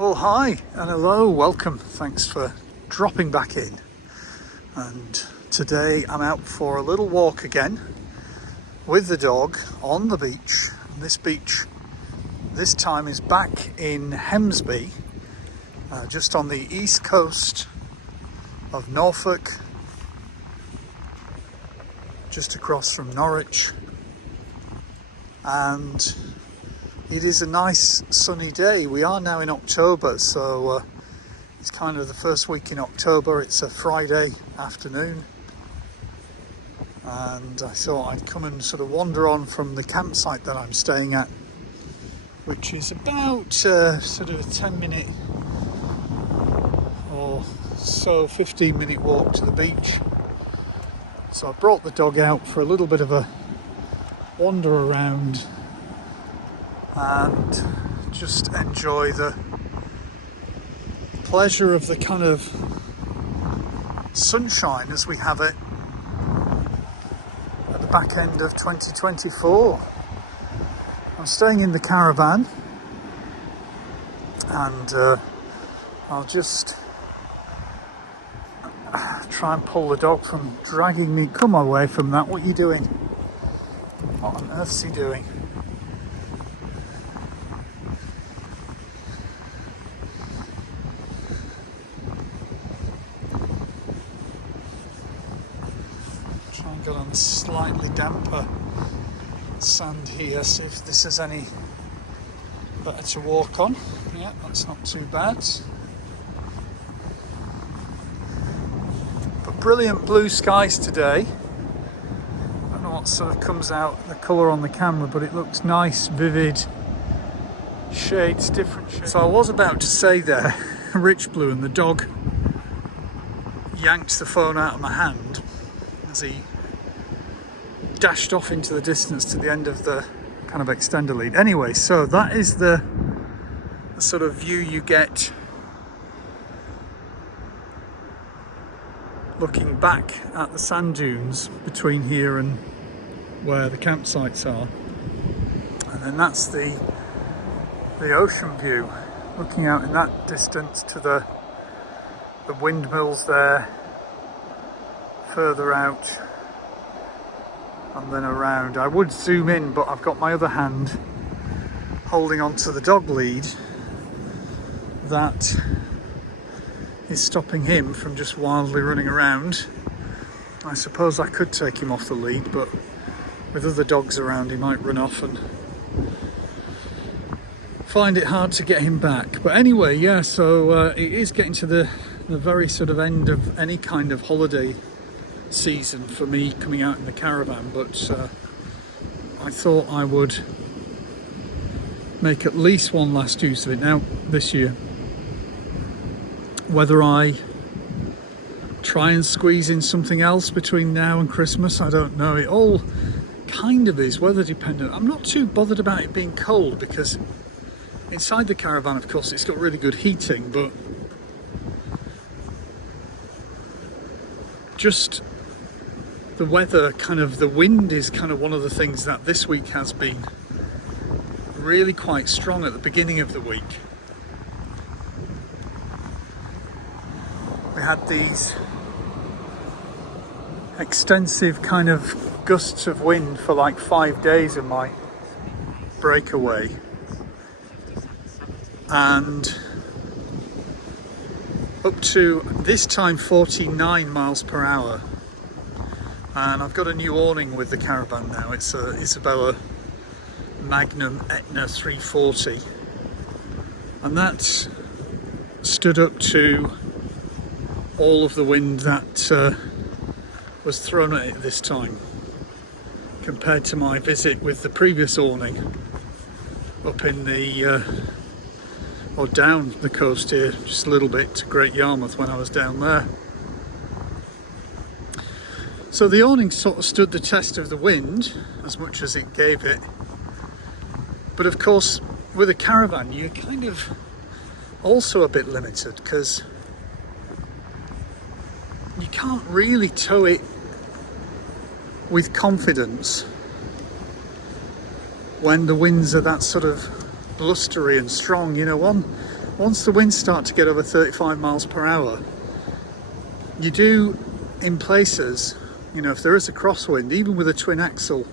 Well, hi and hello, welcome. Thanks for dropping back in. And today I'm out for a little walk again with the dog on the beach. And this beach this time is back in Hemsby, just on the east coast of Norfolk, just across from Norwich. And it is a nice sunny day. We are now in October, so it's kind of the first week in October. It's a Friday afternoon, and I thought I'd come and sort of wander on from the campsite that I'm staying at, which is about sort of a 10-minute or so 15-minute walk to the beach. So I brought the dog out for a little bit of a wander around and just enjoy the pleasure of the kind of sunshine as we have it at the back end of 2024. I'm staying in the caravan, and I'll just try and pull the dog from dragging me. Come away from that. What are you doing? What on earth's he doing? Try and get on the slightly damper sand here, see if this is any better to walk on. Yeah, that's not too bad. But brilliant blue skies today. I don't know what sort of comes out, the colour on the camera, but it looks nice, vivid shades, different shades. So I was about to say there, rich blue, and the dog yanked the phone out of my hand as he dashed off into the distance to the end of the kind of extender lead. Anyway, so that is the sort of view you get looking back at the sand dunes between here and where the campsites are. And then that's the ocean view, looking out in that distance to the windmills there, further out, and then around. I would zoom in, but I've got my other hand holding onto the dog lead that is stopping him from just wildly running around. I suppose I could take him off the lead, but with other dogs around he might run off and find it hard to get him back. But anyway, yeah, so it is getting to the very sort of end of any kind of holiday season for me coming out in the caravan, but I thought I would make at least one last use of it now this year. Whether I try and squeeze in something else between now and Christmas, I don't know. It all kind of is weather dependent. I'm not too bothered about it being cold, because inside the caravan, of course, it's got really good heating, but just the weather, kind of the wind is kind of one of the things that this week has been really quite strong at the beginning of the week. We had these extensive kind of gusts of wind for like 5 days in my breakaway, and up to this time 49 miles per hour. And I've got a new awning with the caravan now. It's a Isabella Magnum Etna 340, and that stood up to all of the wind that was thrown at it this time, compared to my visit with the previous awning up in the or down the coast here just a little bit to Great Yarmouth when I was down there. So the awning sort of stood the test of the wind as much as it gave it. But of course, with a caravan, you're kind of also a bit limited, because you can't really tow it with confidence when the winds are that sort of blustery and strong. You know, once the winds start to get over 35 miles per hour, you do, in places, you know, if there is a crosswind, even with a twin axle,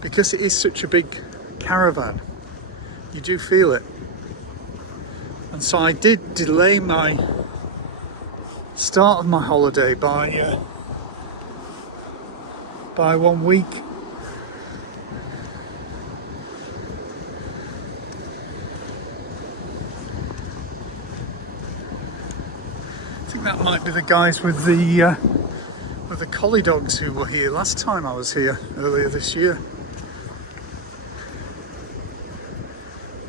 because it is such a big caravan, you do feel it. And so I did delay my start of my holiday by 1 week. I think that might be the guys with the collie dogs who were here last time I was here earlier this year.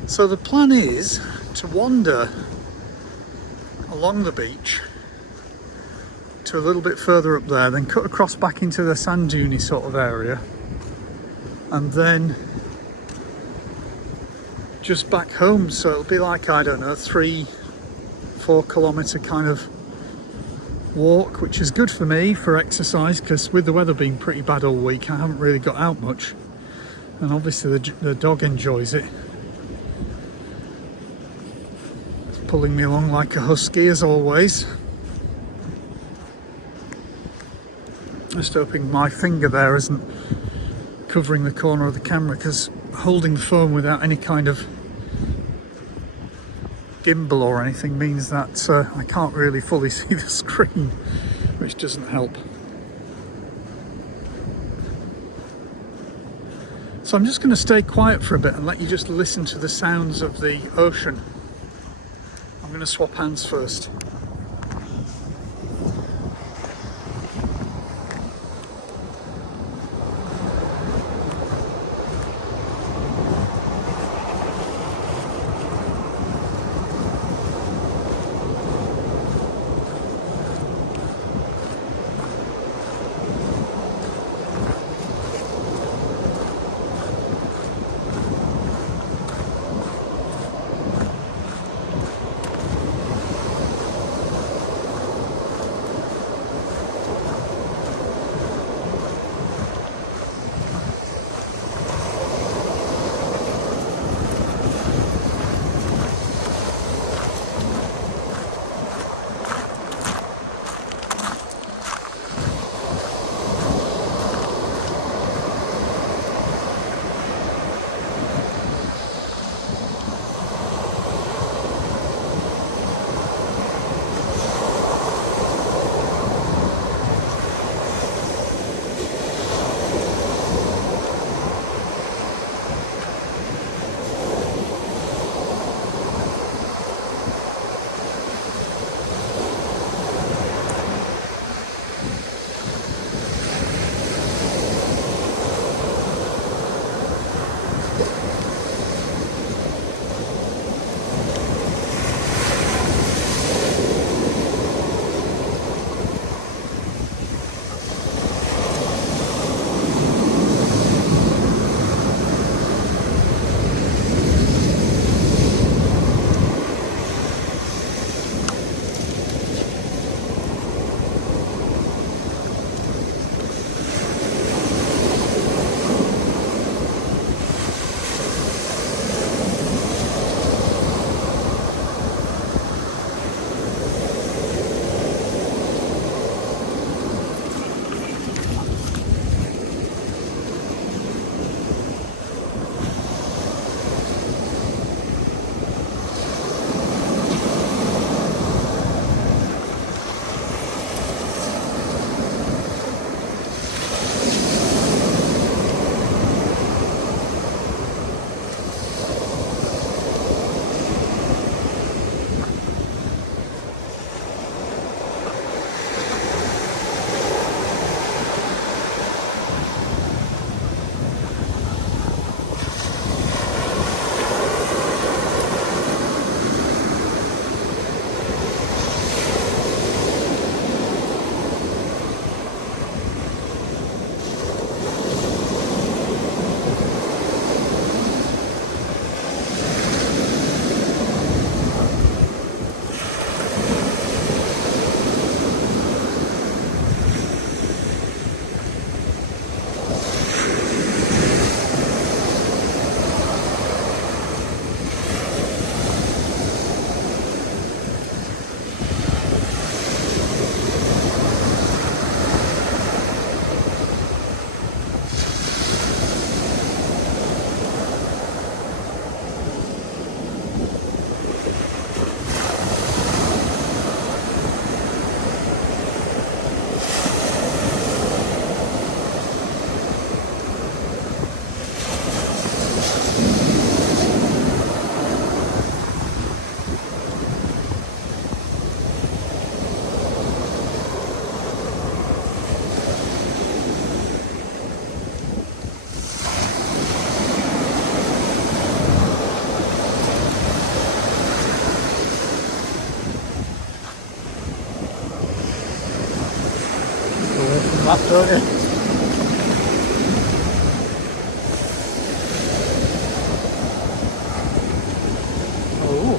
So the plan is to wander along the beach to a little bit further up there, then cut across back into the sand dune sort of area, and then just back home. So it'll be like, I don't know, 3-4 kilometre kind of walk, which is good for me for exercise, because with the weather being pretty bad all week, I haven't really got out much, and obviously the dog enjoys it. It's pulling me along like a husky as always. Just hoping my finger there isn't covering the corner of the camera, because holding the phone without any kind of gimbal or anything means that I can't really fully see the screen, which doesn't help. So I'm just going to stay quiet for a bit and let you just listen to the sounds of the ocean. I'm going to swap hands first. that, don't you? Oh.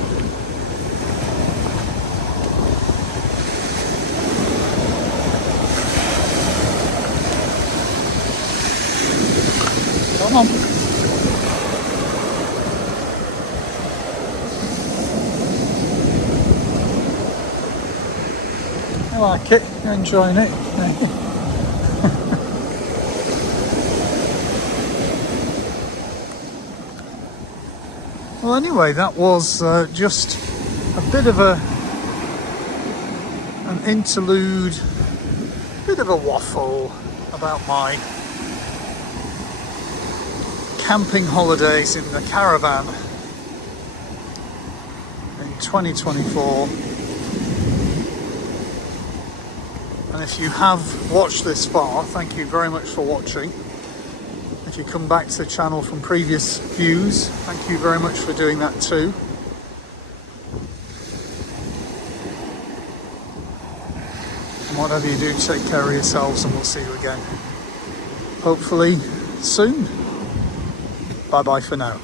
Come on. I like it. You're enjoying it. Well, anyway, that was just a bit of an interlude, bit of a waffle about my camping holidays in the caravan in 2024. And if you have watched this far, thank you very much for watching. If you come back to the channel from previous views, thank you very much for doing that too. And whatever you do, take care of yourselves and we'll see you again, hopefully soon. Bye bye for now.